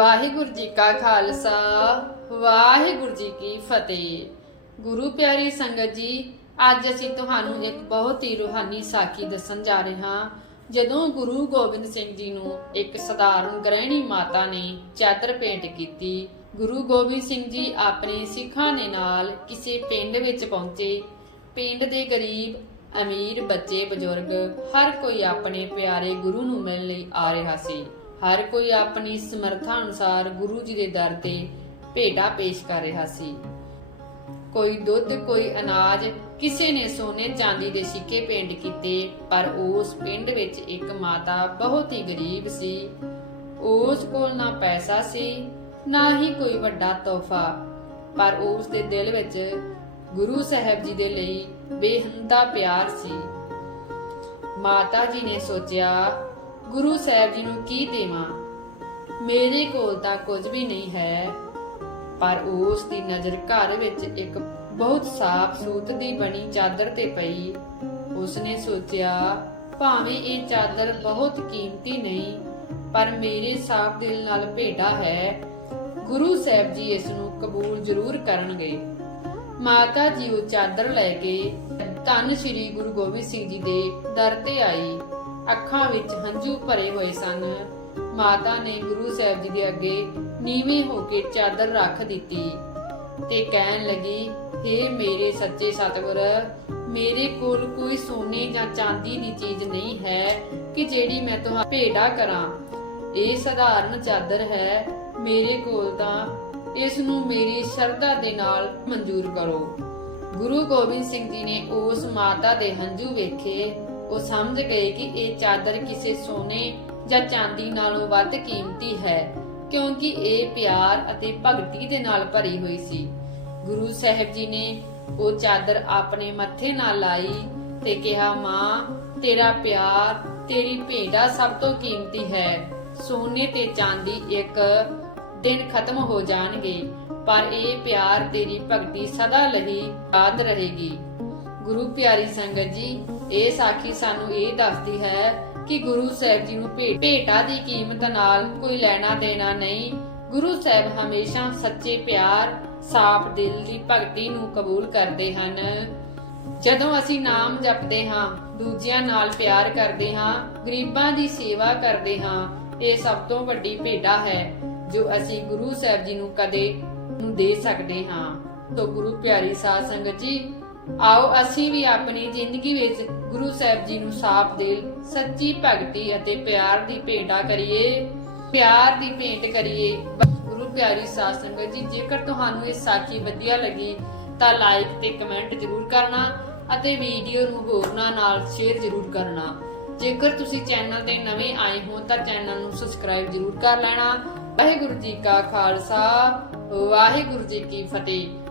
ਵਾਹਿਗੁਰੂ ਜੀ ਕਾ ਖਾਲਸਾ, ਵਾਹਿਗੁਰੂ ਜੀ ਕੀ ਫਤਿਹ। ਗੁਰੂ ਪਿਆਰੀ ਸੰਗਤ ਜੀ, ਅੱਜ ਅਸੀਂ ਤੁਹਾਨੂੰ ਇੱਕ ਬਹੁਤ ਹੀ ਰੂਹਾਨੀ ਸਾਖੀ ਦੱਸਣ ਜਾ ਰਹੇ ਹਾਂ, ਜਦੋਂ ਗੁਰੂ ਗੋਬਿੰਦ ਸਿੰਘ ਜੀ ਨੂੰ ਇੱਕ ਸਧਾਰਨ ਗ੍ਰਹਿਣੀ ਮਾਤਾ ਨੇ ਚਾਦਰ ਭੇਂਟ ਕੀਤੀ, ਗੁਰੂ ਗੋਬਿੰਦ ਸਿੰਘ ਜੀ ਆਪਣੇ ਸਿੱਖਾਂ ਦੇ ਨਾਲ ਕਿਸੇ ਪਿੰਡ ਵਿੱਚ ਪਹੁੰਚੇ। ਪਿੰਡ ਦੇ ਗਰੀਬ, ਅਮੀਰ ਬੱਚੇ, ਬਜ਼ੁਰਗ, ਹਰ ਕੋਈ ਆਪਣੇ ਪਿਆਰੇ ਗੁਰੂ ਨੂੰ ਮਿਲਣ ਲਈ ਆ ਰਿਹਾ ਸੀ। ਹਰ ਕੋਈ ਆਪਣੀ ਸਮਰੱਥਾ ਅਨੁਸਾਰ ਗੁਰੂ ਜੀ ਦੇ ਦਰ ਤੇ ਭੇਟਾ ਪੇਸ਼ ਕਰ ਰਿਹਾ ਸੀ। ਕੋਈ ਦੁੱਧ, ਕੋਈ ਅਨਾਜ, ਕਿਸੇ ਨੇ ਸੋਨੇ ਚਾਂਦੀ ਦੇ ਸਿੱਕੇ ਪੇਂਟ ਕੀਤੇ, ਪਰ ਉਸ ਪਿੰਡ ਵਿੱਚ ਇੱਕ ਮਾਤਾ ਬਹੁਤ ਹੀ ਗਰੀਬ ਸੀ। ਉਸ ਕੋਲ ਨਾ ਪੈਸਾ ਸੀ, ਨਾ ਹੀ ਕੋਈ ਵੱਡਾ ਤੋਹਫਾ, ਪਰ ਉਸ ਦੇ ਦਿਲ ਵਿੱਚ ਗੁਰੂ ਸਾਹਿਬ ਜੀ ਦੇ ਲਈ ਬੇਹੰਦਾ ਪਿਆਰ ਸੀ। ਮਾਤਾ ਜੀ ਨੇ ਸੋਚਿਆ ਗੁਰੂ ਸਾਹਿਬ ਜੀ ਨੂੰ ਕੀ ਦੇਵਾਂ? ਮੇਰੇ ਕੋਲ ਤਾਂ ਕੁਝ ਵੀ ਨਹੀਂ ਹੈ, ਪਰ ਉਸ ਦੀ ਨਜ਼ਰ ਘਰ ਵਿੱਚ ਇੱਕ ਬਹੁਤ ਸਾਫ਼ ਸੂਤ ਦੀ ਬਣੀ ਚਾਦਰ ਤੇ ਪਈ। ਉਸਨੇ ਸੋਚਿਆ, ਭਾਵੇਂ ਇਹ ਚਾਦਰ ਬਹੁਤ ਕੀਮਤੀ ਨਹੀਂ, ਪਰ ਮੇਰੇ ਸਾਫ਼ ਦਿਲ ਨਾਲ ਭੇਟਾ ਹੈ, ਗੁਰੂ ਸਾਹਿਬ ਜੀ ਇਸ ਨੂੰ ਕਬੂਲ ਜ਼ਰੂਰ ਕਰਨਗੇ। ਮਾਤਾ ਜੀ ਉਹ ਚਾਦਰ ਲੈ ਕੇ ਧੰਨ ਸ੍ਰੀ ਗੁਰੂ ਗੋਬਿੰਦ ਸਿੰਘ ਜੀ ਦੇ ਦਰ ਤੇ ਆਈ। ਅੱਖਾਂ ਵਿੱਚ ਹੰਝੂ ਭਰੇ ਹੋਏ ਸਨ। ਮਾਤਾ ਨੇ ਗੁਰੂ ਸਾਹਿਬ ਜੀ ਦੇ ਅੱਗੇ ਨੀਵੇਂ ਹੋ ਕੇ ਚਾਦਰ ਰੱਖ ਦਿੱਤੀ ਤੇ ਕਹਿਣ ਲੱਗੀ हे ਮੇਰੇ ਸੱਚੇ ਸਤਿਗੁਰ, ਮੇਰੇ ਕੋਲ ਕੋਈ ਸੋਨੇ ਜਾਂ ਚਾਂਦੀ ਦੀ ਚੀਜ਼ ਨਹੀਂ ਹੈ ਕਿ ਜਿਹੜੀ ਮੈਂ ਤੁਹਾਨੂੰ ਭੇਡਾ ਕਰਾਂ। ਇਹ ਸਧਾਰਨ ਚਾਦਰ ਹੈ, ਮੇਰੇ ਕੋਲ ਤਾਂ ਇਸ ਨੂੰ ਮੇਰੀ ਸ਼ਰਧਾ ਦੇ ਨਾਲ ਮਨਜ਼ੂਰ ਕਰੋ। ਗੁਰੂ ਗੋਬਿੰਦ ਸਿੰਘ ਜੀ ਨੇ ਉਸ ਮਾਤਾ ਦੇ ਹੰਝੂ ਵੇਖੇ ਉਹ ਸਮਝ ਗਏ ਕਿ ਇਹ ਚਾਦਰ ਕਿਸੇ ਸੋਨੇ ਜਾਂ ਚਾਂਦੀ ਨਾਲੋਂ ਵੱਧ ਕੀਮਤੀ ਹੈ, ਕਿਉਂਕਿ ਇਹ ਪਿਆਰ ਅਤੇ ਭਗਤੀ ਦੇ ਨਾਲ ਭਰੀ ਹੋਈ ਸੀ। ਗੁਰੂ ਸਾਹਿਬ ਜੀ ਨੇ ਉਹ ਚਾਦਰ ਆਪਣੇ ਮੱਥੇ ਨਾਲ ਲਾਈ ਤੇ ਕਿਹਾ, ਮਾਂ, ਤੇਰਾ ਪਿਆਰ, ਤੇਰੀ ਭੇਡਾ ਸਭ ਤੋਂ ਕੀਮਤੀ ਹੈ। ਸੋਨੇ ਤੇ ਚਾਂਦੀ ਇੱਕ ਦਿਨ ਖਤਮ ਹੋ ਜਾਣਗੇ, ਪਰ ਇਹ ਪਿਆਰ ਤੇਰੀ ਭਗਤੀ ਸਦਾ ਲਈ ਯਾਦ ਰਹੇਗੀ। ਗੁਰੂ ਪਿਆਰੀ ਸੰਗਤ ਜੀ ਇਹ ਸਾਖੀ ਸਾਨੂੰ ਇਹ ਦੱਸਦੀ ਹੈ ਕਿ ਗੁਰੂ ਸਾਹਿਬ ਜੀ ਨੂੰ ਭੇਟਾ ਦੀ ਕੀਮਤ ਨਾਲ ਕੋਈ ਲੈਣਾ ਦੇਣਾ ਨਹੀਂ। ਗੁਰੂ ਸਾਹਿਬ ਹਮੇਸ਼ਾ ਸੱਚੇ ਪਿਆਰ, ਸਾਫ਼ ਦਿਲ ਦੀ ਭਗਤੀ ਨੂੰ ਕਬੂਲ ਕਰਦੇ ਹਨ। ਜਦੋਂ ਅਸੀਂ ਨਾਮ ਜਪਦੇ ਹਾਂ, ਦੂਜਿਆਂ ਨਾਲ ਪਿਆਰ ਕਰਦੇ ਹਾਂ, ਗਰੀਬਾਂ ਦੀ ਸੇਵਾ ਕਰਦੇ ਹਾਂ, ਇਹ ਸਭ ਤੋਂ ਵੱਡੀ ਭੇਡਾ ਹੈ, ਜੋ ਅਸੀਂ ਗੁਰੂ ਸਾਹਿਬ ਜੀ ਨੂੰ ਕਦੇ ਨੂੰ ਦੇ ਸਕਦੇ ਹਾਂ। ਤੋ ਗੁਰੂ ਪਿਆਰੀ ਸਾਧ ਸੰਗਤ ਜੀ ਆਓ ਅਸੀਂ ਵੀ ਆਪਣੀ ਜ਼ਿੰਦਗੀ ਵਿੱਚ ਗੁਰੂ ਸਾਹਿਬ ਜੀ ਨੂੰ ਸਾਫ਼ ਦਿਲ, ਸੱਚੀ ਭਗਤੀ ਅਤੇ ਪਿਆਰ ਦੀ ਭੇਟਾ ਕਰੀਏ। ਪਿਆਰ ਦੀ ਭੇਟ ਕਰੀਏ। ਗੁਰੂ ਪਿਆਰੀ ਸਾਧ ਸੰਗਤ ਜੀ, ਜੇਕਰ ਤੁਹਾਨੂੰ ਇਹ ਸਾਖੀ ਵਧੀਆ ਲੱਗੀ ਤਾਂ ਲਾਈਕ ਤੇ ਕਮੈਂਟ ਜ਼ਰੂਰ ਕਰਨਾ ਅਤੇ ਵੀਡੀਓ ਨੂੰ ਹੋਰਨਾਂ ਨਾਲ ਸ਼ੇਅਰ ਜ਼ਰੂਰ ਕਰਨਾ। ਜੇਕਰ ਤੁਸੀਂ ਚੈਨਲ ਤੇ ਨਵੇਂ ਆਏ ਹੋ ਤਾਂ ਚੈਨਲ ਨੂੰ ਸਬਸਕ੍ਰਾਈਬ ਜ਼ਰੂਰ ਕਰ ਲੈਣਾ। ਵਾਹਿਗੁਰੂ ਜੀ ਕਾ ਖਾਲਸਾ, ਵਾਹਿਗੁਰੂ ਜੀ ਕੀ ਫਤਿਹ।